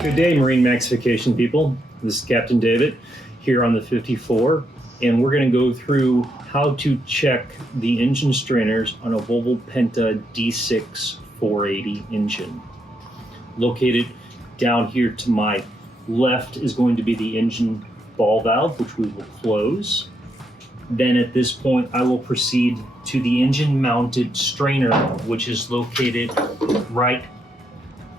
Good day, MarineMax Vacation people. This is Captain David here on the 54, and we're going to go through how to check the engine strainers on a Volvo Penta D6 480 engine. Located down here to my left is going to be the engine ball valve, which we will close. Then at this point, I will proceed to the engine mounted strainer, which is located right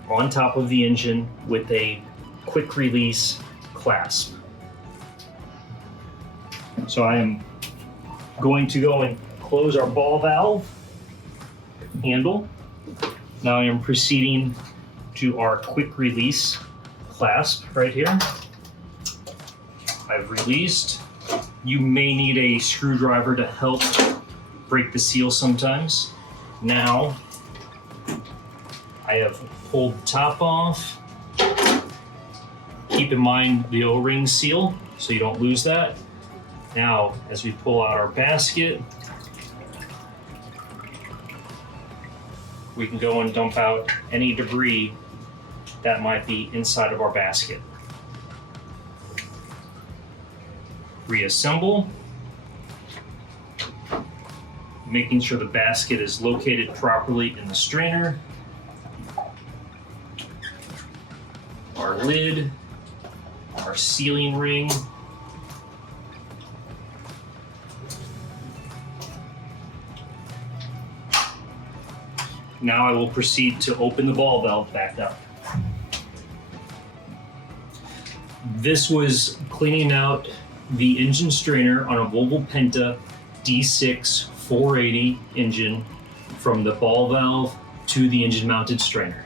on top of the engine with a quick release clasp. So I am going to go and close our ball valve handle. Now I am proceeding to our quick release clasp right here. I've released. You may need a screwdriver to help break the seal sometimes. Now I have pulled the top off. Keep in mind the O-ring seal so you don't lose that. Now, as we pull out our basket, we can go and dump out any debris that might be inside of our basket. Reassemble, making sure the basket is located properly in the strainer. Our lid, our sealing ring, now I will proceed to open the ball valve back up. This was cleaning out the engine strainer on a Volvo Penta D6 480 engine from the ball valve to the engine mounted strainer.